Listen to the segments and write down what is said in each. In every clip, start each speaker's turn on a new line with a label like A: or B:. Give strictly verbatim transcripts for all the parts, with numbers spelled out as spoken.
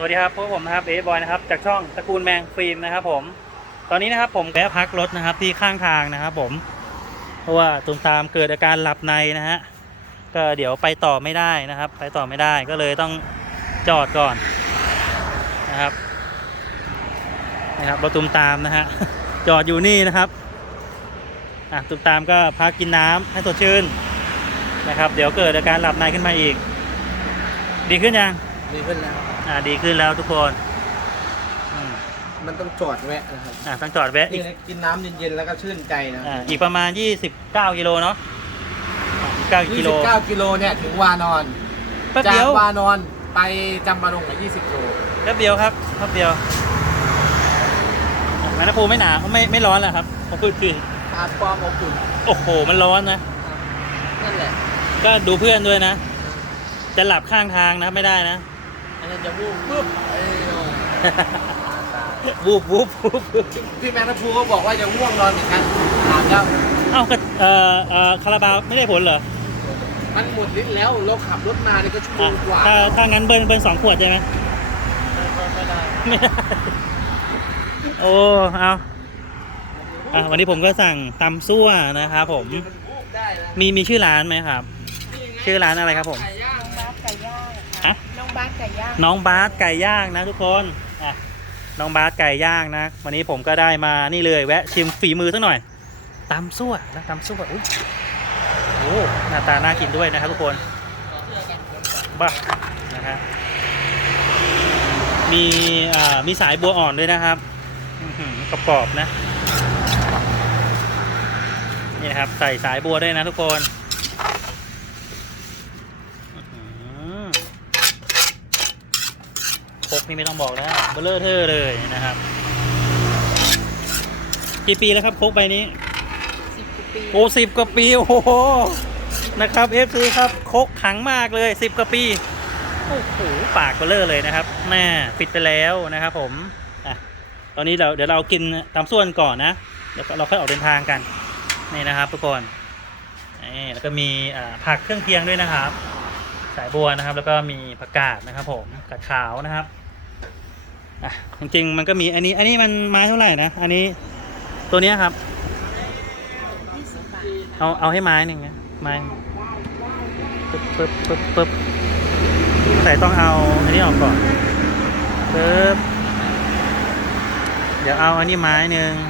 A: วัสดีครับพวกผมนะครับเอบอยนะครับจากช่องตระกูลแมงฟิล์มนะครับผมตอนนี้นะครับผมแวะพักรถนะครับที่ข้างทางนะครับผมเพราะว่าตุมตามเกิดอาการหลับในนะฮะก็เดี๋ยวไปต่อไม่ได้นะครับไปต่อไม่ได้ก็เลยต้องจอดก่อนนะครับนะครับรถตุมตามนะฮะจอดอยู่นี่นะครับอ่ะตุมตามก็พักกินน้ำให้สดชื่นนะครับเดี๋ยวเกิดอาการหลับในขึ้นมาอีกดีขึ้นยัง
B: ดีขึ้นแล้ว
A: อ่าดีขึ้นแล้วทุกคน
B: มันต้องจอดแวะนะครับ
A: อ่าต้องจอดแวะอีก
B: กินน้ำเย็นๆแล้วก็ชื่นใจนะ
A: อ่าอีกประมาณยี่สิบเก้ากิโลเนาะเก้ากิโล
B: ยี่สิบเก้ากิโลเนี่ยถึงวานอนจากวานอนไปจำปาดงกับยี่สิบโล
A: แป๊บเดียวครับแป๊บเดียวแม่น้ำพูไม่หนาไม่ไม่ร้อนแหละครับเขาพูดคือ
B: ตาปลอมอบอุ่น
A: โอ้โหมันร้อนนะ
B: นั่นแหละ
A: ก็ดูเพื่อนด้วยนะจะหลับข้างทางนะไม่ได้นะ
B: อันนี้จะวูบวูบ
A: วูบวูบวูบ
B: พี่แมนพูก็บอกว่าจะง่วงนอนเหมือนกันถามแล้ว
A: เอ้าก็เอ่อเอ่อคาราบาวไม่ได้ผลเหรอ
B: มันหมดฤทธิ์แล้วเราขับรถมานี่ก็ชั่วโมงกว่า
A: ถ้าถ้างั้นเบิร์นเบิร์นสองขวดใช่ไหม
B: ไม่ได้
A: ไม่ได้โอ้เอาอ่ะวันนี้ผมก็สั่งตำซั่วนะครับผมมีมีชื่อร้านไหมครับชื่อร้านอะไรครับผม
C: น้องบาสไก่ย่างฮะน้องบาสไก่ย่าง
A: น้องบาสไก่ย่างนะทุกคนอ่ะน้องบาสไก่ย่างนะวันนี้ผมก็ได้มานี่เลยแวะชิมฝีมือสักหน่อยตำซั่วนะตำซั่วอุ้ยโอ้หน้าตาน่ากินด้วยนะครับทุกคนบ้านะฮะมีอ่ามีสายบัวอ่อนด้วยนะครับกรอบๆนะนี่นะครับใส่สายบัวด้วยนะทุกคนคกนี่ไม่ต้องบอกแล้วเบลเลอร์เทอร์เลยนะครับกี่ปีแล้วครับคกใบนี้
C: สิบกว่าปี
A: โอ้สิบกว่าปีโอ้โหนะครับเอฟซีครับคกขังมากเลยสิบกว่าปีโอ้โหปากเบลเลอร์เลยนะครับแม่ปิดไปแล้วนะครับผมอ่ะตอนนี้เราเดี๋ยวเรากินตามส่วนก่อนนะเดี๋ยวเราค่อยออกเดินทางกันนี่นะครับทุกคนนี่แล้วก็มีผักเครื่องเคียงด้วยนะครับสายบัวนะครับแล้วก็มีผักกาดนะครับผมกาดขาวนะครับอ่ะจริงๆมันก็มีอันนี้อันนี้มันไม้เท่าไหร่นะอันนี้ตัวนี้ครับเอาเอาให้ไม้หนึ่งนะไม้ปึ๊บปึ๊บปึ๊บปึ๊บแต่ต้องเอาอันนี้ออกก่อนปึ๊บเดี๋ยวเอาอันนี้ไม้หนึ่ง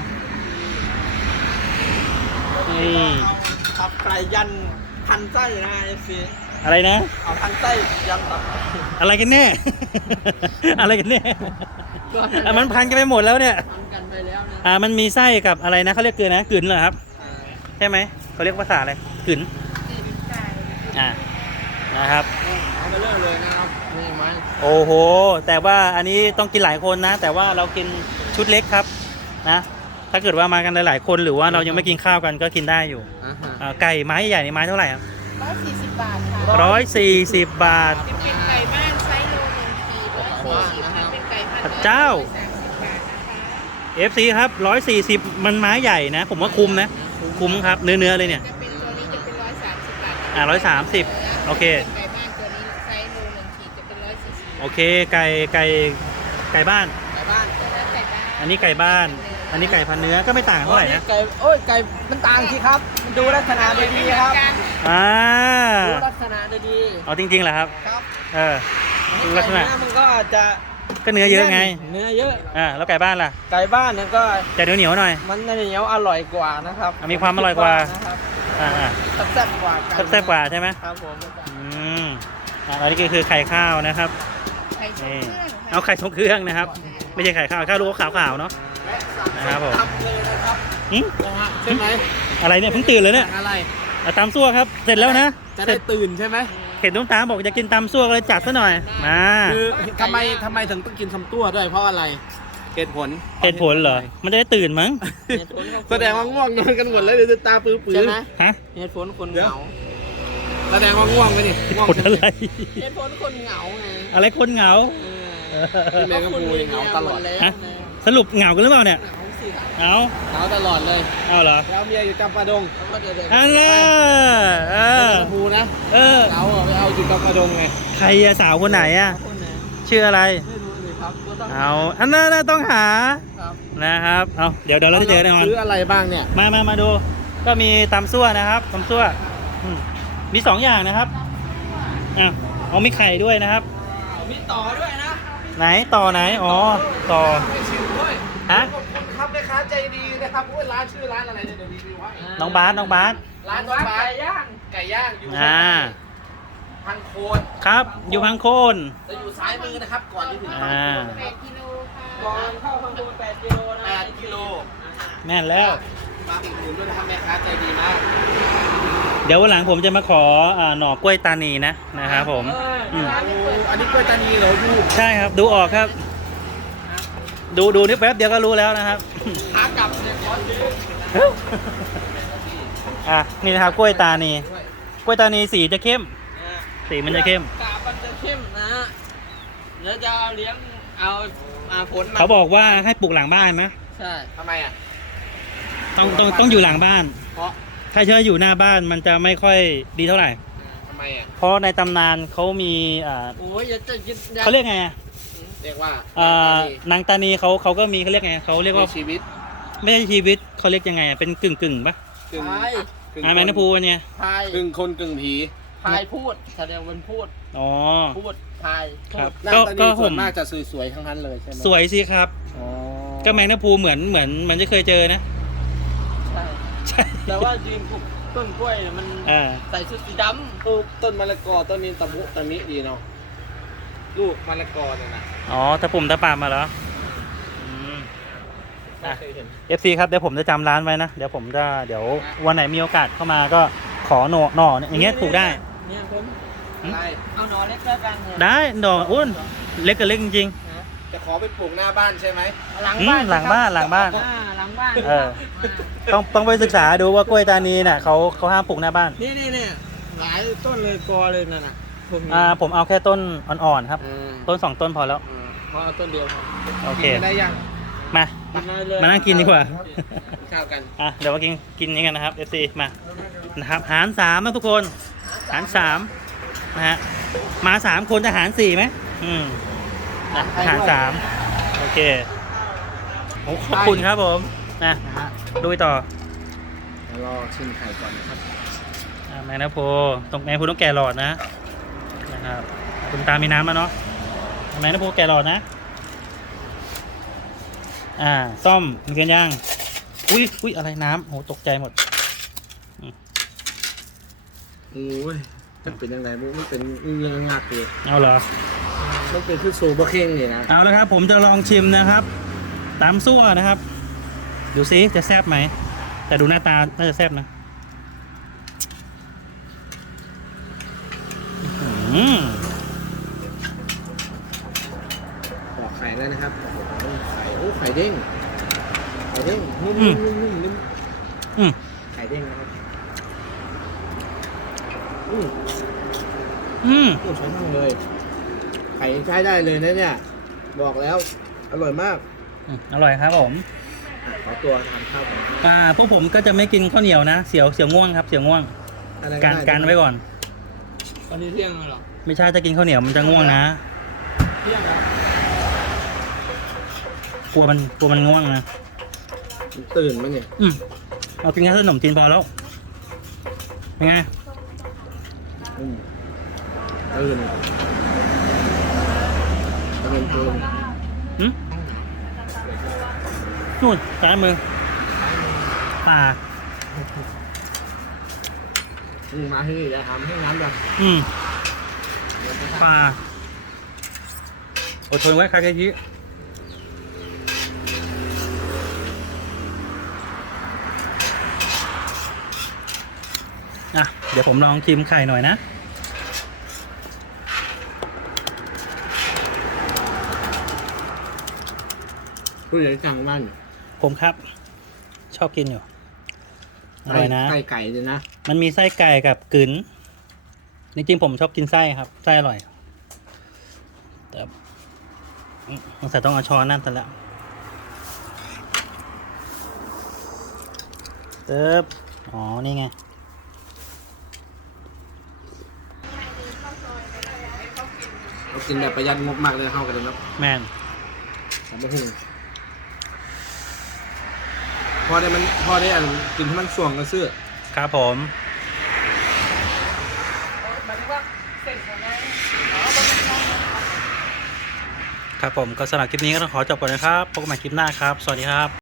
A: นี่
B: ขับไก่ยันพันไส้นะเอฟซี
A: อะไรนะ
B: เอาพันไส้ยันตับ
A: อะไรกันแน่ อะไรกันแน่มันพันกันไปหมดแล้วเนี่ย
B: พันกันไปแล้วนะ
A: อ่ามันมีไส้กับอะไรนะเขาเรียกเกลือนะกลืนเหรอครับใช่ไหมเขาเรียกภาษาอะไรกลืนอ่านะครับ
B: เอาไปเรื่อยเลยนะครับนี่ไหม
A: โอ้โหแต่ว่าอันนี้ต้องกินหลายคนนะแต่ว่าเรากินชุดเล็กครับนะถ้าเกิดว่ามากันหลายๆคนหรือว่าเรายังไม่กินข้าวกันก็กินได้อยู่ไก่ไม้ใหญ่ในไม้เท่าไหร่ครับ
C: ร้อยสี่สิบบาทค่ะ
A: ร้อยสี่สิบบาท
C: เป็นไก่บ้านไซส์โลหนึ่งขีดร้อยสี่สิบเป็นไก่พัน
A: เจ้า เอฟ ซี ครับร้อยสี่สิบมันไม้ใหญ่นะผมว่าคุ้มนะคุ้มครับเนื้อเนื้อเลยเนี่ย
C: จะเป็นตัวนี้จะเป็นร้อยสามสิบบาท
A: อ่าร้อยสามสิบโอเค
C: ไก่บ้านตัวนี้ไซส์โลหนึ่งขีดจะเป็นร้อยสี่สิบ
A: โอเคไก่ไก่ไก่บ้าน
B: ไก่บ้าน
A: อันนี้ไก่บ้านอันนี้ไก่พันเนื้อก็ไม่ต่างเท่าไหร่นะ
B: ไก่โอ้ยไก่มันต่างสิครับมันดูลักษณะดีๆครับ
A: อ่า
B: ดูลักษณะดี
A: ๆเอาจริงๆเหรอครับ
B: ครับ
A: เออลักษณะ
B: มันก็อาจจะ
A: ก็เนื้อเยอะไง
B: เนื้อเยอะ
A: อ่าแล้วไก่บ้านล่ะ
B: ไก่บ้านนั่นก็
A: จะเหนียวเหนียวหน่อย
B: มันเหนียวอร่อยกว่านะครับ
A: มีความอร่อยกว่าอ่าอ่า
B: แซ่บกว่า
A: แซ่บกว่าใช่ไหม
B: ครับผม
A: อืมอ่าอันนี้ก็คือไข่ข้าวนะครับนี่เอาไข่ทรงเครื่องนะครับไม่ใช่ไข่ข้าวข้าวลูกขาวๆเนาะนะครับผม
B: ใช่ไหม
A: อะไรเนี่ยเพิ่งตื่นเลยเนี่ย
B: อะไร
A: ตำซั่วครับเสร็จแล้วนะ
B: จะได้ตื่นใช่ไหม
A: เห็นตุ้มตาบอกจะกินตำซั่วเลยจัดซะหน่อยมา
B: คือทำไมทำไมถึงต้องกินตำซั่วด้วยเพราะอะไรเหตุผล
A: เหตุผลเหรอมันจะได้ตื่นมั้ง
B: แสดงว่าง่วงนอนกันหมดแล้วเดี๋ยวจะตาปื้อๆใช่ไหม
A: ฮะ
B: เหตุผลคนเหงาแสดงว่าง่วงไหมนี่
A: ง่วงอะไร
C: เหตุผลคนเหงาไง
A: อะไรคนเหงา
B: ที่แม่ก็พูดเหงาตลอดเลย
A: สรุปเหงากันหรือเปล่าเนี่ยเหงา
B: เหงาตลอดเลย
A: เอาเหรอ
B: แล้วเมียอยู่จำปาดง
A: อันละเออ
B: พูนะ
A: เออ
B: เหงาไปเอาอยู่จำปาดงไง
A: ใครอะสาวคนไหนอะชื่ออะไร
B: ครับก็ต้อง
A: เอาอันนั้นน่ะต้องหา
B: ครับ
A: นะครับเอาเดี๋ยวเดี๋ยวเราจะเจอแน่นอน
B: ซื้ออะไรบ้างเนี่ย
A: มามามาดู ก็มีตำซั่วนะครับตำซั่วอืมมีสองอย่างนะครับอ่ะเอามีไข่ด้วยนะครับ
B: มีต่อด้วยนะ
A: ไหนต่อไหนอ๋อต่อ
B: ไม่ชิมด้วย
A: ฮะ
B: ขอบคุณครับแม่ค้าใจดีนะครับโอ้ยร้านชื่อร้านอะไรเนี่ยเดี๋ยวรีวิวให้
A: น้องบาสน้องบาส
B: ร้านน้องบาสไก่ย่างไก่ย่างอยู่
A: อ่า
B: ทางโคน
A: ครับอยู่พังโคน
B: จะอยู่ซ้ายมือนะครับ ก่อนที่ถึง
A: อ่า
C: แปดกิโลค่ะ
B: ก่อนเข้าทางโคนแปดกิโลนะแปดกิโล
A: แม่นแล้ว
B: มาอีกหนึ่งด้วยนะครับแม่ค้าใจดีมาก
A: เดี๋ยววันหลังผมจะมาขออ่าหน่อกล้วยตานีนะนะครับผมอืม
C: ร้านไม่เปิด
B: อันนี้กล้วยตานีเหรอดู
A: ใช่ครับดูออกครับ ดูดูนี่แป๊บเดียวก็รู้แล้วนะครับ
B: ขากลับเนี่ยขอซื้อ
A: อ่ะนี่นะครับกล้วยตานีกล้วยตานีสีจะเข้ม สีมันจะเข้ม
D: กาบมันจะเข้มนะฮะแล้วจะเอาเลี้ยงเอามาผลมา
A: เขาบอกว่าให้ปลูกหลังบ้านไหม
D: ใช่
B: ทำไมอ่ะ
A: ต้องต้องต้องอยู่หลังบ้าน
B: เพราะ
A: ถ้าเชื่ออยู่หน้าบ้านมันจะไม่ค่อยดีเท่าไหร่
B: ทำไมอ่ะ
A: เพราะในตำนานเขามีอ่า
D: โอ้ยอย่าจะยึด
A: เขาเรียกไงอ่ะ
B: เรียกว่า
A: อ่านางตานีเขาเขาก็มีเขาเรียกไงเขาเรียกว่า
B: มีชีวิต
A: ไม่ใช่ชีวิตเขาเรียกยังไงอ่ะเป็นกึ่งกึ่งๆปะ
B: กึ่ง
D: พาย
B: กึ่ง
A: อ่าแมงนภูเป็นไง
D: พาย
B: กึ่งคนกึ่งผี
D: พายพูดแสดงมันพูด
A: อ๋อ
D: พูดพาย
A: ค
D: พู
A: รั
D: ด
A: บ
B: หน้า
A: ก็
B: ตา
A: ก็
B: ดี
A: ผ
B: ส่วน
A: ม
B: มากจะสวยๆทั้งนั้นเลยใช่ไหม
A: สวยสิครับ
B: อ๋อ
A: ก็แมงนภูเหมือนเหมือนเหมันจะเคยเจอนะ
D: ใช่
A: ใช่
D: แต่ว่ายืนปลูกต้นกล้วยเนี่ยมัน
A: อ่า
D: ใส่ชุดสีด
B: ปลูกต้นมะละกอต้นนี้ตะมุตะมิดีเนาะลูกมะละกอเนี่ยนะ
A: อ๋อตะปุ่มตะปามมาเหรออืม
B: ไม่เคยเห็น
A: เอฟซีครับเดี๋ยวผมจะจำร้านไว้นะ เดี๋ยวผมจะเดี๋ยววันไหนมีโอกาสเข้ามาก็ขอหน่อหน่อเนี่ย
D: ำ
A: อย่างเงี้ยปลูกได้
D: เนี่ยผม
B: อะไร
D: เอาหนอนเล็กแล้วกันเนี่ย
A: ได้หน่ออ้วนเล็กกับเล็กจริง
D: นะ
B: จะขอไปปลูกหน้าบ้านใช่ไหม
D: หลัง
A: อืม
D: บ้าน
A: หลังบ้านหลังบ้าน
D: อ่าหลังบ้าน
A: เออ ๆ ต้องต้องไปศึกษาดูว่ากล้วยตานีน่ะเขาเขาห้ามปลูกหน้าบ้าน
D: นี่นี่นี่หลายต้นเลยกอเลยนั่นน่ะผมมี
A: อ่าผมเอาแค่ต้นอ่อนๆครับ
D: อ่า
A: ต้นสองต้นพอแล้ว
D: อ่าเพราะเอาต้นเดียวพอ
A: โอเค
B: กินได้ยัง
A: มา
D: กินได้เลย
A: มานั่งกินดีกว่า
B: กินข้าวกัน
A: อ่ะเดี๋ยวมากินกินนี้กันนะครับเอฟซีมานะครับหารสามนะทุกคน หารสามนะฮะมาสามคนจะหารสี่ไหมอืมนะหารสามโอเคโอ้ขอบคุณครับผมนะ
B: นะฮะ
A: ดูต่อ
B: เดี๋ยวรอชิมไข่ก่อนนะครับ
A: อ่ะแมงนาโพตรงแมงนาโพต้องแก่หลอดนะนะครับคุณตามีน้ำแล้วเนาะแมงนาโพแก่หลอดนะอ่าซ่อมมีกันย่างอุ้ยอุ้ยอะไรน้ำโหตกใจหมด
B: โอ้ยมันเป็นยังไงมุมันเป็นเรื่องงักเลย
A: เอาเหรอ
B: มันเป็นคือสูบะเข่งเลยนะ
A: เอาแล้วครับผมจะลองชิมนะครับตามซั่วนะครับ ดูซิจะแซ่บไหมแต่ดูหน้าตาน่าจะแซ่บนะอื้อหือ
B: ปอกไข่แล้วนะครับโอ้โหไข่โอ้ไข่เด้งไข่เด้งนุ่มๆนุ่มๆนุ่ม
A: อืม
B: ๆไข่เด้งนะครับอืม
A: อืม
B: โอ้ใช้นั่งเลยไข่ใช้ได้เลยนะเนี่ยบอกแล้วอร่อยมาก
A: อืมอร่อยครับผม
B: ขอตัวทานข้าวก่อน
A: อ่าพวกผมก็จะไม่กินข้าวเหนียวนะเสียวเสียวง่วงครับเสียวง่วง
B: อะไร
A: การ
B: ด้
A: การไว้ก่อน
D: ตอนนี้เที่ยงแล้วเหรอ
A: ไม่ใช่จะกินข้าวเหนียวมันจะง่วงนะ
D: เที่ยงแล้ว
A: กลัวมันกลัวมันง่วงนะ
B: ตื่นมั้ยเนี่ย
A: อืมเอากินแค่ขนมจีนพอแล้วเป็นไง
B: อืมตื่นตื่นตื่น
A: อืมนู่นซ้ายมือป่า
B: อืมมาที่นี่จะทำให้น้ำด
A: อืม
B: ำ
A: ป่าอดทนไว้คาเกชิอ่ะเดี๋ยวผมลองชิมไข่หน่อยนะ
B: ผู้ใหญ่สั่งบ้าน
A: ผมครับ ชอบกินอยู่อร่อยนะ
B: ไก่ไก่เลยนะ
A: มันมีไส้ไก่กับกึ๋นจริงๆผมชอบกินไส้ครับ ไส้อร่อย แต่อืมสงสัยต้องเอาช้อนนั่นแต่ละเติบอ๋อ นี่ไง
B: เรากินแบบประหยัดงบมากเลยเข้ากันเลยเนาะ
A: แมน
B: สามมะฮุงพอได้มันพอได้อันกินที่มันส่วงก็ซื้อ
A: ครับผม
D: หมายถึงว่าเส้นของไหนอ๋อบะหมี่น้ำ
A: ครับผมก็สำหรับคลิปนี้ก็ต้องขอจบก่อนนะครับพบกันใหม่คลิปหน้าครับ สวัสดีครับ